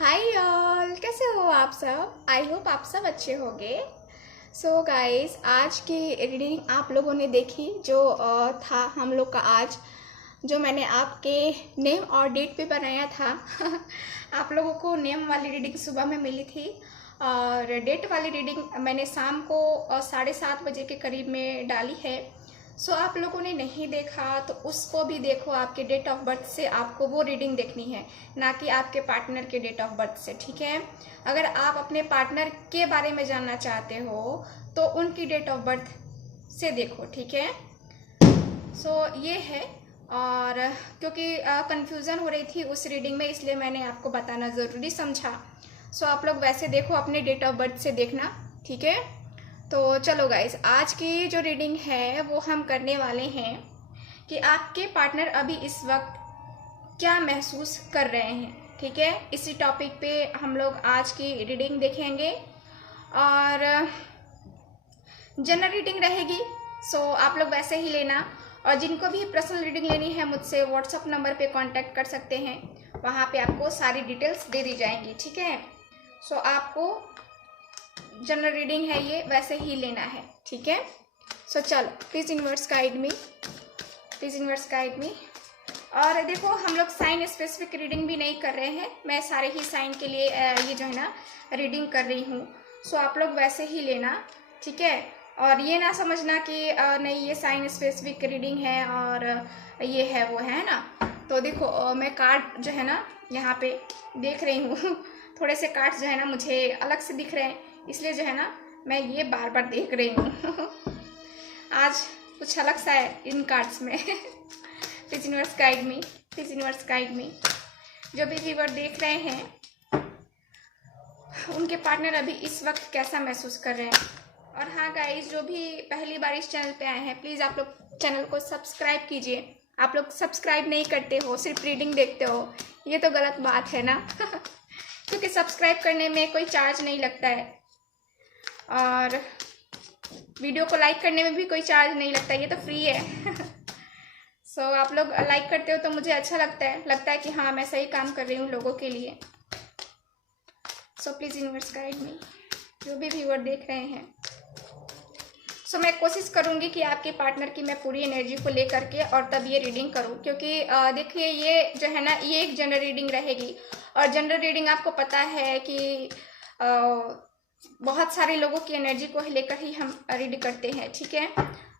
Hi all, कैसे हो आप सब। आई होप आप सब अच्छे होंगे। सो गाइस, आज की रीडिंग आप लोगों ने देखी जो था हम लोग का आज, जो मैंने आपके नेम और डेट पे बनाया था। आप लोगों को नेम वाली रीडिंग सुबह में मिली थी और डेट वाली रीडिंग मैंने शाम को 7:30 बजे के करीब में डाली है। सो आप लोगों ने नहीं देखा तो उसको भी देखो। आपके डेट ऑफ बर्थ से आपको वो रीडिंग देखनी है, ना कि आपके पार्टनर के डेट ऑफ बर्थ से, ठीक है। अगर आप अपने पार्टनर के बारे में जानना चाहते हो तो उनकी डेट ऑफ बर्थ से देखो, ठीक है। सो ये है। और क्योंकि कंफ्यूजन हो रही थी उस रीडिंग में, इसलिए मैंने आपको बताना ज़रूरी समझा। सो आप लोग वैसे देखो, अपने डेट ऑफ बर्थ से देखना, ठीक है। तो चलो गाइस, आज की जो रीडिंग है वो हम करने वाले हैं कि आपके पार्टनर अभी इस वक्त क्या महसूस कर रहे हैं, ठीक है। इसी टॉपिक पे हम लोग आज की रीडिंग देखेंगे और जनरल रीडिंग रहेगी। सो आप लोग वैसे ही लेना, और जिनको भी पर्सनल रीडिंग लेनी है मुझसे व्हाट्सअप नंबर पे कांटेक्ट कर सकते हैं। वहाँ पे आपको सारी डिटेल्स दे दी जाएंगी, ठीक है। सो आपको जनरल रीडिंग है ये, वैसे ही लेना है, ठीक है। सो चलो, please universe guide me, please universe guide मी। और देखो, हम लोग साइन स्पेसिफिक रीडिंग भी नहीं कर रहे हैं, मैं सारे ही साइन के लिए ये जो है ना रीडिंग कर रही हूँ। सो आप लोग वैसे ही लेना, ठीक है। और ये ना समझना कि नहीं ये साइन स्पेसिफिक रीडिंग है और ये है वो है ना। तो देखो, मैं कार्ड जो है ना यहाँ पे देख रही हूँ। थोड़े से कार्ड्स जो है ना मुझे अलग से दिख रहे हैं, इसलिए जो है ना मैं ये बार बार देख रही हूँ। आज कुछ अलग सा है इन कार्ड्स में। Please universe guide me, please universe guide मी। जो भी व्यूअर देख रहे हैं उनके पार्टनर अभी इस वक्त कैसा महसूस कर रहे हैं। और हाँ गाइस, जो भी पहली बार इस चैनल पे आए हैं प्लीज़ आप लोग चैनल को सब्सक्राइब कीजिए। आप लोग सब्सक्राइब नहीं करते हो, सिर्फ रीडिंग देखते हो, ये तो गलत बात है ना। क्योंकि सब्सक्राइब करने में कोई चार्ज नहीं लगता है और वीडियो को लाइक करने में भी कोई चार्ज नहीं लगता, ये तो फ्री है। सो आप लोग लाइक करते हो तो मुझे अच्छा लगता है कि हाँ मैं सही काम कर रही हूँ लोगों के लिए। सो प्लीज़ यूनिवर्स गाइड मी, जो भी व्यूअर देख रहे हैं। सो मैं कोशिश करूँगी कि आपके पार्टनर की मैं पूरी एनर्जी को लेकर के और तब ये रीडिंग करूँ, क्योंकि देखिए ये जो है ना ये एक जनरल रीडिंग रहेगी। और जनरल रीडिंग आपको पता है कि बहुत सारे लोगों की एनर्जी को लेकर ही हम रीड करते हैं, ठीक है।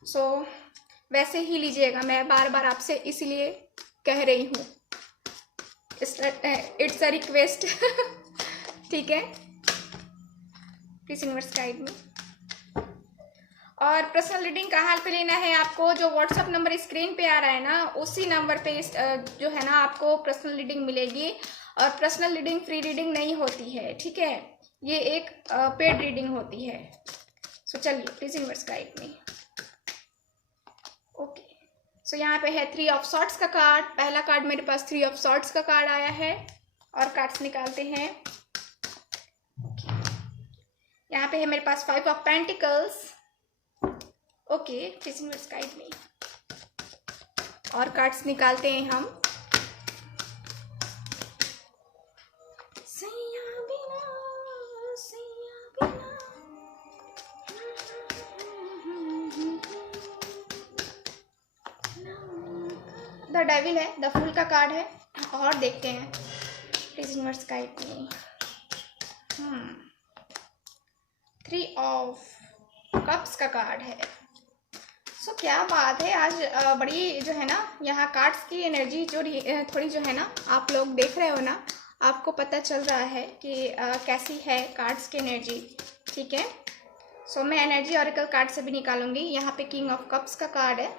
सो वैसे ही लीजिएगा, मैं बार बार आपसे इसीलिए कह रही हूँ, इट्स अ रिक्वेस्ट। ठीक है, प्लीज यूनिवर्स गाइड मी। और पर्सनल रीडिंग कहाँ पे लेना है आपको, जो व्हाट्सअप नंबर स्क्रीन पे आ रहा है ना उसी नंबर पे जो है ना आपको पर्सनल रीडिंग मिलेगी। और पर्सनल रीडिंग फ्री रीडिंग नहीं होती है, ठीक है, ये एक पेड रीडिंग होती है। सो चलिए, please universe guide me. Okay, so यहाँ पे है 3 ऑफ सॉर्ट्स का कार्ड। पहला कार्ड मेरे पास 3 ऑफ सॉर्ट्स का कार्ड आया है और कार्ड्स निकालते हैं। यहाँ पे है मेरे पास 5 of pentacles. Okay, please universe guide मी। और कार्ड्स निकालते हैं हम। द डेविल है, द फूल का कार्ड है। और देखते हैं, please universe guide me. 3 of cups का कार्ड है। सो क्या बात है, आज बड़ी जो है ना यहाँ कार्ड्स की एनर्जी जो थोड़ी जो है ना आप लोग देख रहे हो ना, आपको पता चल रहा है कि कैसी है कार्ड्स की एनर्जी, ठीक है। सो मैं एनर्जी ऑरेकल कार्ड से भी निकालूंगी। यहाँ पे किंग ऑफ कप्स का कार्ड है।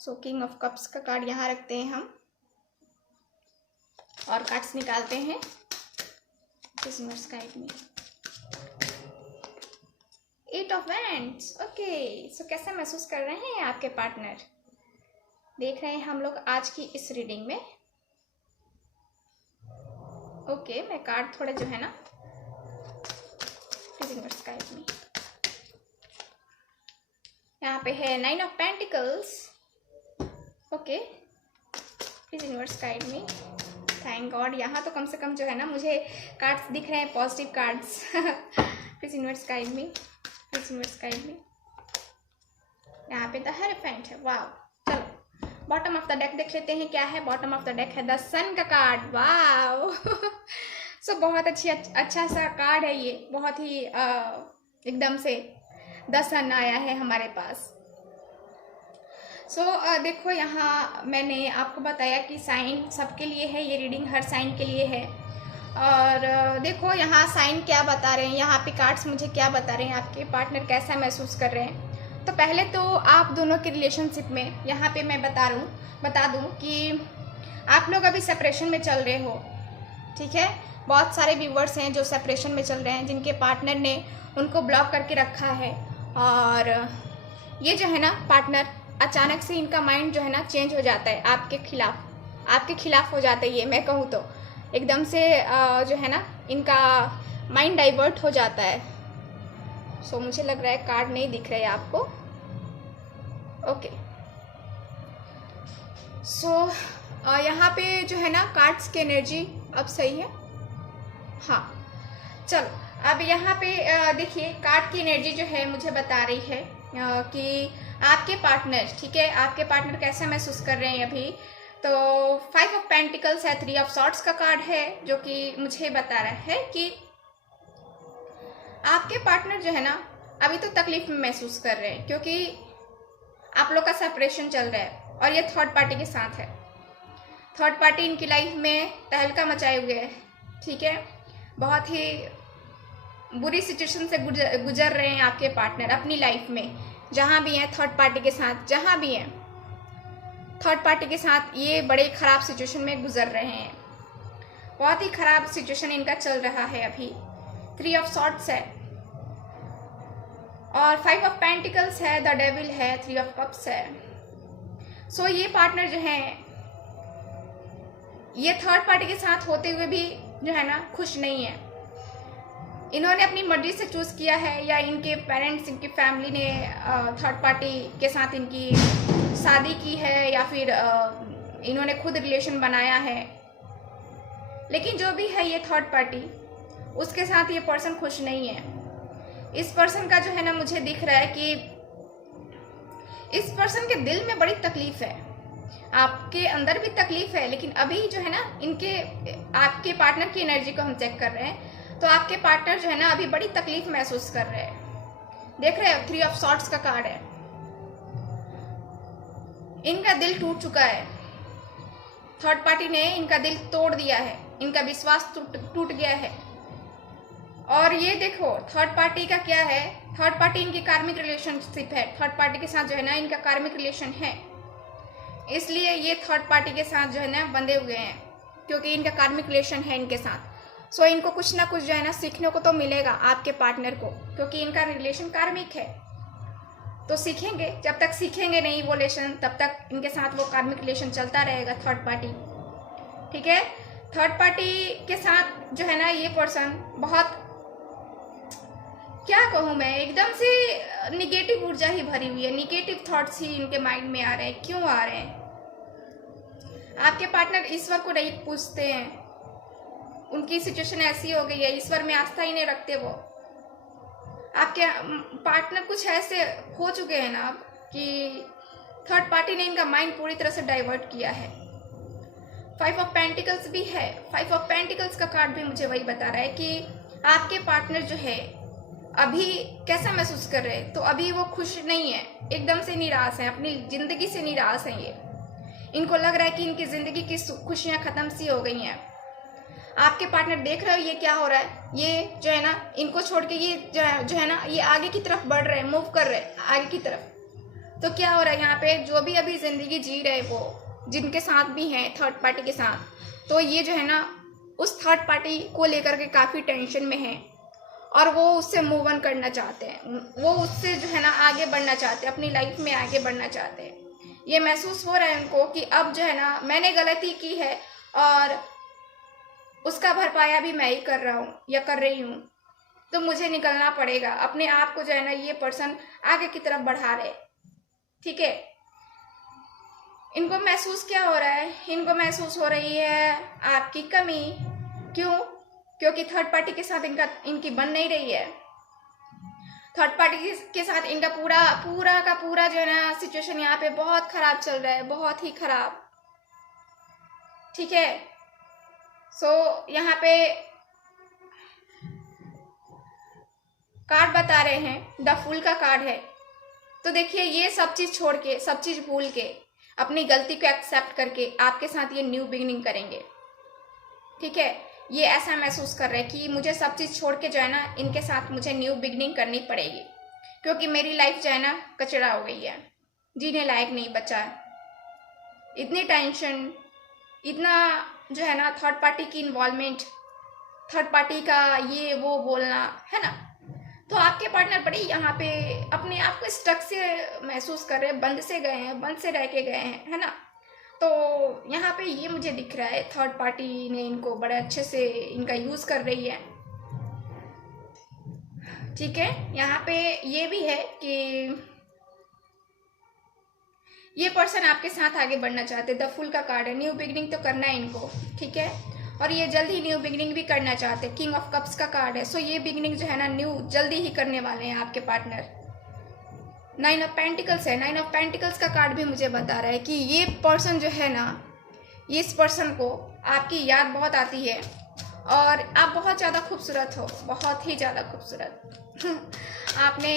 सो किंग ऑफ कप्स का कार्ड यहाँ रखते हैं हम और कार्ड्स निकालते हैं। Please universe guide me. 8 of wands. Okay, so कैसा महसूस कर रहे हैं आपके पार्टनर, देख रहे हैं हम लोग आज की इस रीडिंग में। ओके, मैं कार्ड थोड़ा जो है ना, प्लीज यूनिवर्स गाइड मी। यहाँ पे है 9 of pentacles. Okay, please universe guide me. Thank God, यहाँ तो कम से कम जो है ना मुझे कार्ड्स दिख रहे हैं, positive cards. Please universe guide me, please universe guide मी। यहाँ पे द हेरोफेंट है, वाह। चलो बॉटम ऑफ द डेक देख लेते हैं क्या है। बॉटम ऑफ द डेक है द सन का कार्ड, वाह। सो बहुत अच्छा सा कार्ड है ये, बहुत ही एकदम से द सन आया है हमारे पास। देखो यहाँ मैंने आपको बताया कि साइन सबके लिए है, ये रीडिंग हर साइन के लिए है। और देखो यहाँ साइन क्या बता रहे हैं, यहाँ पे कार्ड्स मुझे क्या बता रहे हैं, आपके पार्टनर कैसा महसूस कर रहे हैं। तो पहले तो आप दोनों के रिलेशनशिप में यहाँ पे मैं बता दूँ कि आप लोग अभी सेपरेशन में चल रहे हो, ठीक है। बहुत सारे व्यूवर्स हैं जो सेपरेशन में चल रहे हैं, जिनके पार्टनर ने उनको ब्लॉक करके रखा है। और ये जो है ना पार्टनर, अचानक से इनका माइंड जो है ना चेंज हो जाता है, आपके खिलाफ हो जाता है। ये मैं कहूँ तो एकदम से जो है ना इनका माइंड डाइवर्ट हो जाता है। मुझे लग रहा है कार्ड नहीं दिख रहे आपको, ओके। यहाँ पे जो है ना कार्ड्स की एनर्जी अब सही है, हाँ। चलो अब यहाँ पे देखिए कार्ड की एनर्जी जो है मुझे बता रही है कि आपके पार्टनर, ठीक है, आपके पार्टनर कैसा महसूस कर रहे हैं अभी। तो 5 ऑफ पेंटिकल्स है, 3 ऑफ सॉर्ड्स का कार्ड है, जो कि मुझे बता रहा है कि आपके पार्टनर जो है ना अभी तो तकलीफ में महसूस कर रहे हैं, क्योंकि आप लोग का सेपरेशन चल रहा है और ये थर्ड पार्टी के साथ है। थर्ड पार्टी इनकी लाइफ में तहलका मचाए हुए है, ठीक है। बहुत ही बुरी सिचुएशन से गुजर रहे हैं आपके पार्टनर अपनी लाइफ में, जहाँ भी हैं थर्ड पार्टी के साथ, जहाँ भी हैं थर्ड पार्टी के साथ ये बड़े खराब सिचुएशन में गुजर रहे हैं। बहुत ही खराब सिचुएशन इनका चल रहा है अभी। 3 ऑफ सॉर्ड्स है और 5 ऑफ पेंटिकल्स है, द डेविल है, 3 ऑफ कप्स है। ये पार्टनर जो है ये थर्ड पार्टी के साथ होते हुए भी जो है ना खुश नहीं है। इन्होंने अपनी मर्जी से चूज किया है, या इनके पेरेंट्स, इनकी फैमिली ने थर्ड पार्टी के साथ इनकी शादी की है, या फिर इन्होंने खुद रिलेशन बनाया है। लेकिन जो भी है ये थर्ड पार्टी, उसके साथ ये पर्सन खुश नहीं है। इस पर्सन का जो है ना मुझे दिख रहा है कि इस पर्सन के दिल में बड़ी तकलीफ है, आपके अंदर भी तकलीफ है। लेकिन अभी जो है ना आपके पार्टनर की एनर्जी को हम चेक कर रहे हैं, तो आपके पार्टनर जो है ना अभी बड़ी तकलीफ महसूस कर रहे हैं। देख रहे हो 3 ऑफ सॉर्ड्स का कार्ड है, इनका दिल टूट चुका है। थर्ड पार्टी ने इनका दिल तोड़ दिया है, इनका विश्वास टूट गया है। और ये देखो थर्ड पार्टी का क्या है, थर्ड पार्टी इनकी कार्मिक रिलेशनशिप है। थर्ड पार्टी के साथ जो है ना इनका कार्मिक रिलेशन है, इसलिए ये थर्ड पार्टी के साथ जो है ना बंधे हुए हैं, क्योंकि इनका कार्मिक रिलेशन है इनके साथ। इनको कुछ ना कुछ जो है ना सीखने को तो मिलेगा आपके पार्टनर को, क्योंकि इनका रिलेशन कार्मिक है। तो सीखेंगे, जब तक सीखेंगे नहीं वो रिलेशन, तब तक इनके साथ वो कार्मिक रिलेशन चलता रहेगा थर्ड पार्टी, ठीक है। थर्ड पार्टी के साथ जो है ना ये पर्सन बहुत, क्या कहूँ मैं, एकदम से निगेटिव ऊर्जा ही भरी हुई है, निगेटिव थॉट्स ही इनके माइंड में आ रहे हैं। क्यों आ रहे हैं? आपके पार्टनर ईश्वर को नहीं पूछते हैं, उनकी सिचुएशन ऐसी हो गई है, ईश्वर में आस्था ही नहीं रखते वो। आपके पार्टनर कुछ ऐसे हो चुके हैं ना कि थर्ड पार्टी ने इनका माइंड पूरी तरह से डाइवर्ट किया है। 5 ऑफ पेंटिकल्स भी है, 5 ऑफ पेंटिकल्स का कार्ड भी मुझे वही बता रहा है कि आपके पार्टनर जो है अभी कैसा महसूस कर रहे हैं। तो अभी वो खुश नहीं है, एकदम से निराश है, अपनी जिंदगी से निराश है ये। इनको लग रहा है कि इनकी जिंदगी की खुशियां खत्म सी हो गई हैं। आपके पार्टनर देख रहे हो ये क्या हो रहा है, ये जो है ना इनको छोड़ के ये जो है ना ये आगे की तरफ बढ़ रहे हैं, मूव कर रहे हैं आगे की तरफ। तो क्या हो रहा है यहाँ पे, जो भी अभी जिंदगी जी रहे वो, जिनके साथ भी हैं थर्ड पार्टी के साथ, तो ये जो है ना उस थर्ड पार्टी को लेकर के काफ़ी टेंशन में है और वो उससे मूव ऑन करना चाहते हैं, वो उससे जो है ना आगे बढ़ना चाहते हैं, अपनी लाइफ में आगे बढ़ना चाहते हैं। ये महसूस हो रहा है उनको कि अब जो है ना मैंने गलती की है और उसका भरपाया भी मैं ही कर रहा हूँ या कर रही हूँ, तो मुझे निकलना पड़ेगा। अपने आप को जो है ना ये पर्सन आगे की तरफ बढ़ा रहे, ठीक है। इनको महसूस क्या हो रहा है? इनको महसूस हो रही है आपकी कमी। क्यों? क्योंकि थर्ड पार्टी के साथ इनकी बन नहीं रही है। थर्ड पार्टी के साथ इनका पूरा का पूरा जो है ना सिचुएशन यहाँ पे बहुत खराब चल रहा है, बहुत ही खराब। ठीक है, सो यहाँ पे कार्ड बता रहे हैं, द फूल का कार्ड है। तो देखिए, ये सब चीज छोड़ के, सब चीज भूल के, अपनी गलती को एक्सेप्ट करके आपके साथ ये न्यू बिगिनिंग करेंगे। ठीक है, ये ऐसा महसूस कर रहे हैं कि मुझे सब चीज छोड़ के जो है ना इनके साथ मुझे न्यू बिगिनिंग करनी पड़ेगी, क्योंकि मेरी लाइफ जो है ना कचरा हो गई है, जीने लायक नहीं बचा है। इतनी टेंशन, इतना जो है ना थर्ड पार्टी की इन्वॉल्वमेंट, थर्ड पार्टी का ये वो बोलना है ना, तो आपके पार्टनर बड़े यहाँ पे अपने आप को स्टक से महसूस कर रहे हैं, बंद से गए हैं, बंद से रह के गए हैं, है ना। तो यहाँ पे ये मुझे दिख रहा है थर्ड पार्टी ने इनको बड़े अच्छे से इनका यूज कर रही है। ठीक है, यहाँ पे ये भी है कि ये पर्सन आपके साथ आगे बढ़ना चाहते हैं। द फुल का कार्ड है, न्यू बिगिनिंग तो करना है इनको। ठीक है, और ये जल्द ही न्यू बिगिनिंग भी करना चाहते हैं। किंग ऑफ कप्स का कार्ड है, सो ये बिगिनिंग जो है ना न्यू जल्दी ही करने वाले हैं आपके पार्टनर। 9 ऑफ पेंटिकल्स है, 9 ऑफ पेंटिकल्स का कार्ड भी मुझे बता रहा है कि ये पर्सन जो है ना, इस पर्सन को आपकी याद बहुत आती है और आप बहुत ज़्यादा खूबसूरत हो, बहुत ही ज़्यादा खूबसूरत। आपने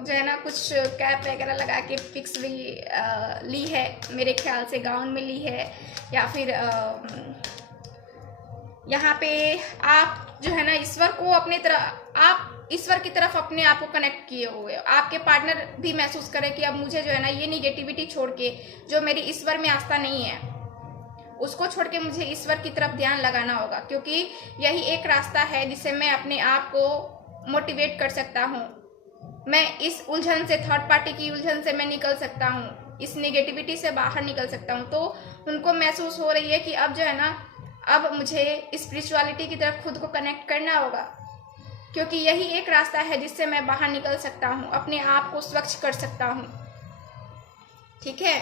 जो है ना कुछ कैप वगैरह लगा के पिक्स भी ली है, मेरे ख्याल से गाउन में ली है, या फिर यहाँ पे आप जो है ना ईश्वर को अपने तरफ, आप ईश्वर की तरफ अपने आप को कनेक्ट किए हुए हो। आपके पार्टनर भी महसूस करे कि अब मुझे जो है ना ये निगेटिविटी छोड़ के, जो मेरी ईश्वर में आस्था नहीं है, उसको छोड़ के मुझे ईश्वर की तरफ ध्यान लगाना होगा, क्योंकि यही एक रास्ता है जिससे मैं अपने आप को मोटिवेट कर सकता हूँ। मैं इस उलझन से, थर्ड पार्टी की उलझन से मैं निकल सकता हूँ, इस नेगेटिविटी से बाहर निकल सकता हूँ। तो उनको महसूस हो रही है कि अब जो है ना, अब मुझे स्पिरिचुअलिटी की तरफ खुद को कनेक्ट करना होगा, क्योंकि यही एक रास्ता है जिससे मैं बाहर निकल सकता हूँ, अपने आप को स्वच्छ कर सकता हूँ। ठीक है,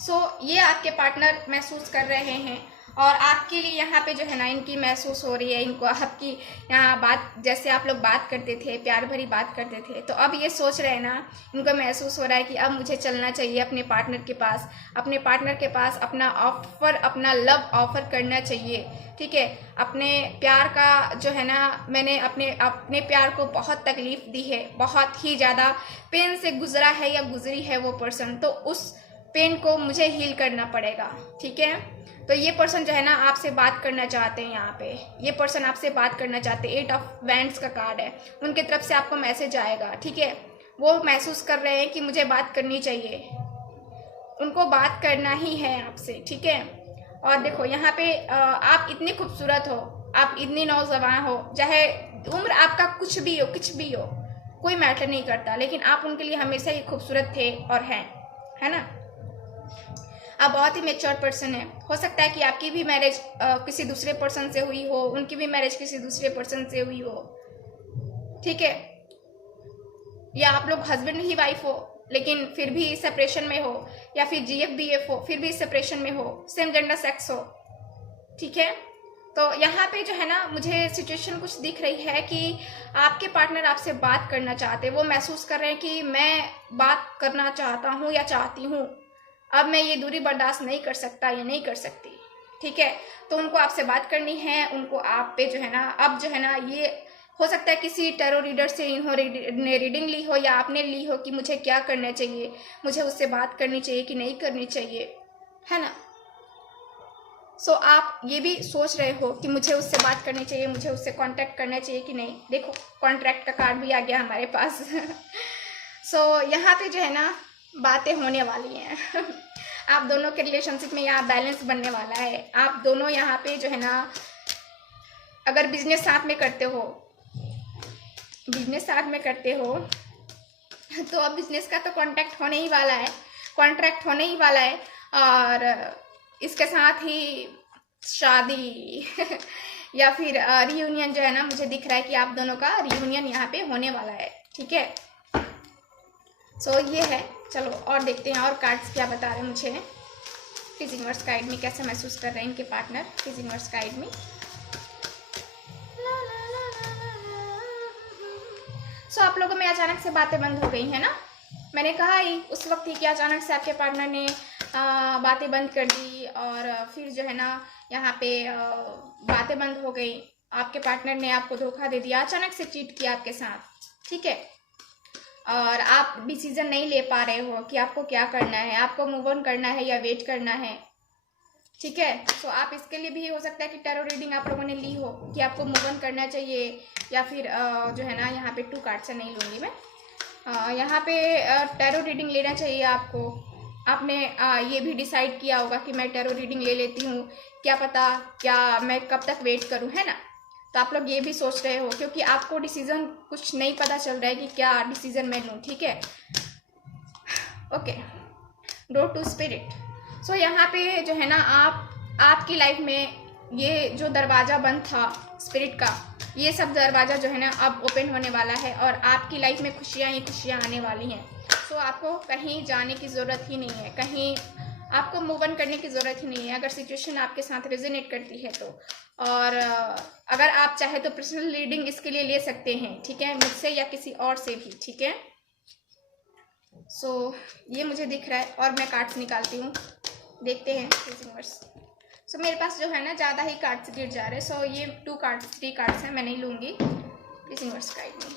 सो ये आपके पार्टनर महसूस कर रहे हैं और आपके लिए यहाँ पे जो है ना इनकी महसूस हो रही है, इनको आपकी यहाँ बात, जैसे आप लोग बात करते थे, प्यार भरी बात करते थे, तो अब ये सोच रहे हैं ना, इनको महसूस हो रहा है कि अब मुझे चलना चाहिए अपने पार्टनर के पास, अपने पार्टनर के पास अपना ऑफर, अपना लव ऑफर करना चाहिए। ठीक है, अपने प्यार का जो है ना, मैंने अपने प्यार को बहुत तकलीफ दी है, बहुत ही ज़्यादा पेन से गुजरा है या गुजरी है वो पर्सन, तो उस पेन को मुझे हील करना पड़ेगा। ठीक है, तो ये पर्सन जो है ना आपसे बात करना चाहते हैं, यहाँ पे ये पर्सन आपसे बात करना चाहते हैं। 8 ऑफ वैंड्स का कार्ड है, उनके तरफ से आपको मैसेज आएगा। ठीक है, वो महसूस कर रहे हैं कि मुझे बात करनी चाहिए, उनको बात करना ही है आपसे। ठीक है, और देखो यहाँ पे आप इतनी खूबसूरत हो, आप इतनी नौजवान हो, चाहे उम्र आपका कुछ भी हो, कोई मैटर नहीं करता, लेकिन आप उनके लिए हमेशा ही खूबसूरत थे और हैं, है ना। आप बहुत ही मेच्योर पर्सन है। हो सकता है कि आपकी भी मैरिज किसी दूसरे पर्सन से हुई हो, उनकी भी मैरिज किसी दूसरे पर्सन से हुई हो। ठीक है, या आप लोग हस्बैंड ही वाइफ हो लेकिन फिर भी सेपरेशन में हो, या फिर GF-BF हो फिर भी सेपरेशन में हो, सेम जेंडर सेक्स हो। ठीक है, तो यहाँ पे जो है ना मुझे सिचुएशन कुछ दिख रही है कि आपके पार्टनर आपसे बात करना चाहते हैं। वो महसूस कर रहे हैं कि मैं बात करना चाहता हूँ या चाहती हूँ, अब मैं ये दूरी बर्दाश्त नहीं कर सकता या नहीं कर सकती। ठीक है, तो उनको आपसे बात करनी है, उनको आप पे जो है ना, अब जो है ना, ये हो सकता है किसी टैरो रीडर से इन्होंने रीडिंग ली हो या आपने ली हो कि मुझे क्या करना चाहिए, मुझे उससे बात करनी चाहिए कि नहीं करनी चाहिए, है ना। सो आप ये भी सोच रहे हो कि मुझे उससे बात करनी चाहिए, मुझे उससे कांटेक्ट करना चाहिए कि नहीं। देखो, कॉन्ट्रैक्ट का कार्ड भी आ गया हमारे पास। सो यहाँ पे जो है ना बातें होने वाली हैं। आप दोनों के रिलेशनशिप में यहाँ बैलेंस बनने वाला है। आप दोनों यहाँ पे जो है ना, अगर बिजनेस साथ में करते हो, तो अब बिजनेस का तो कॉन्ट्रैक्ट होने ही वाला है, और इसके साथ ही शादी या फिर रियूनियन जो है ना, मुझे दिख रहा है कि आप दोनों का रियूनियन यहाँ पे होने वाला है। ठीक है, सो ये है चलो और देखते हैं और कार्ड्स क्या बता रहे हैं मुझे। प्लीज यूनिवर्स गाइड में कैसे महसूस कर रहे हैं इनके पार्टनर। प्लीज यूनिवर्स गाइड में। सो आप लोगों में अचानक से बातें बंद हो गई है ना। मैंने कहा ही उस वक्त ही कि अचानक से आपके पार्टनर ने बातें बंद कर दी और फिर जो है ना यहाँ पे बातें बंद हो गई। आपके पार्टनर ने आपको धोखा दे दिया, अचानक से चीट किया आपके साथ, ठीक है। और आप डिसीजन नहीं ले पा रहे हो कि आपको क्या करना है, आपको मूव ऑन करना है या वेट करना है, ठीक है। तो आप इसके लिए भी हो सकता है कि टैरो रीडिंग आप लोगों ने ली हो कि आपको मूव ऑन करना चाहिए या फिर जो है ना यहाँ पे 2 कार्ड से नहीं लूँगी मैं, यहाँ पे टैरो रीडिंग लेना चाहिए आपको। आपने ये भी डिसाइड किया होगा कि मैं टैरो रीडिंग ले लेती हूँ, क्या पता क्या मैं कब तक वेट करूँ, है ना। तो आप लोग ये भी सोच रहे हो क्योंकि आपको डिसीज़न कुछ नहीं पता चल रहा है कि क्या डिसीज़न मैं लूँ, ठीक है। Okay, door to spirit. So यहाँ पे जो है ना आपकी लाइफ में ये जो दरवाज़ा बंद था स्पिरिट का, ये सब दरवाज़ा जो है ना अब ओपन होने वाला है और आपकी लाइफ में खुशियाँ ही खुशियाँ आने वाली हैं। सो आपको कहीं जाने की ज़रूरत ही नहीं है, कहीं आपको मूव ऑन करने की ज़रूरत ही नहीं है अगर सिचुएशन आपके साथ रेजोनेट करती है तो। और अगर आप चाहे तो पर्सनल रीडिंग इसके लिए ले सकते हैं, ठीक है, मुझसे या किसी और से भी, ठीक है। सो ये मुझे दिख रहा है और मैं कार्ड्स निकालती हूँ, देखते हैं यूनिवर्स। सो मेरे पास जो है ना ज़्यादा ही कार्ड्स गिर जा रहे हैं। सो ये 3 कार्ड्स हैं, मैं नहीं लूँगी। प्लीज यूनिवर्स गाइड मी।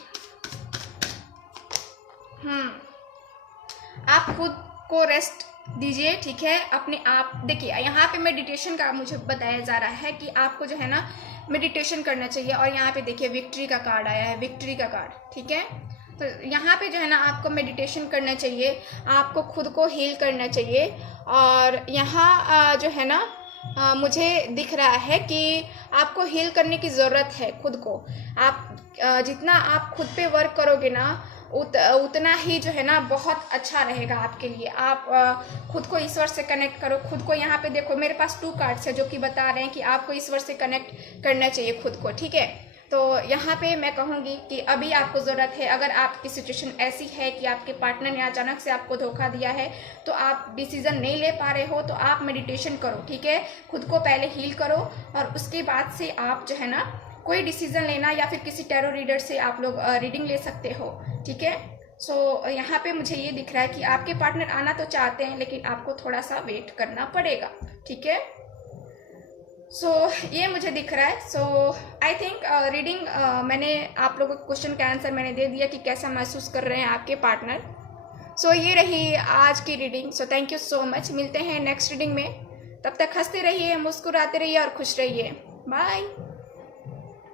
आप खुद को रेस्ट दीजिए, ठीक है, अपने आप। देखिए यहाँ पे मेडिटेशन का मुझे बताया जा रहा है कि आपको जो है ना मेडिटेशन करना चाहिए। और यहाँ पे देखिए विक्ट्री का कार्ड आया है, विक्ट्री का कार्ड, ठीक है। तो यहाँ पे जो है ना आपको मेडिटेशन करना चाहिए, आपको खुद को हील करना चाहिए। और यहाँ जो है ना मुझे दिख रहा है कि आपको हील करने की ज़रूरत है खुद को। आप जितना आप खुद पे वर्क करोगे ना उतना ही जो है ना बहुत अच्छा रहेगा आपके लिए। आप खुद को ईश्वर से कनेक्ट करो, खुद को। यहाँ पे देखो मेरे पास 2 कार्ड्स है जो कि बता रहे हैं कि आपको ईश्वर से कनेक्ट करना चाहिए खुद को, ठीक है। तो यहाँ पे मैं कहूँगी कि अभी आपको ज़रूरत है, अगर आपकी सिचुएशन ऐसी है कि आपके पार्टनर ने अचानक से आपको धोखा दिया है तो आप डिसीज़न नहीं ले पा रहे हो, तो आप मेडिटेशन करो, ठीक है। खुद को पहले हील करो और उसके बाद से आप जो है ना कोई डिसीज़न लेना या फिर किसी टैरो रीडर से आप लोग रीडिंग ले सकते हो, ठीक है। सो यहाँ पे मुझे ये दिख रहा है कि आपके पार्टनर आना तो चाहते हैं लेकिन आपको थोड़ा सा वेट करना पड़ेगा, ठीक है। सो ये मुझे दिख रहा है। सो आई थिंक रीडिंग मैंने आप लोगों को क्वेश्चन का आंसर मैंने दे दिया कि कैसा महसूस कर रहे हैं आपके पार्टनर। सो ये रही आज की reading. So thank you so much. मिलते हैं नेक्स्ट रीडिंग में, तब तक हंसते रहिए, मुस्कुराते रहिए और खुश रहिए। बाय।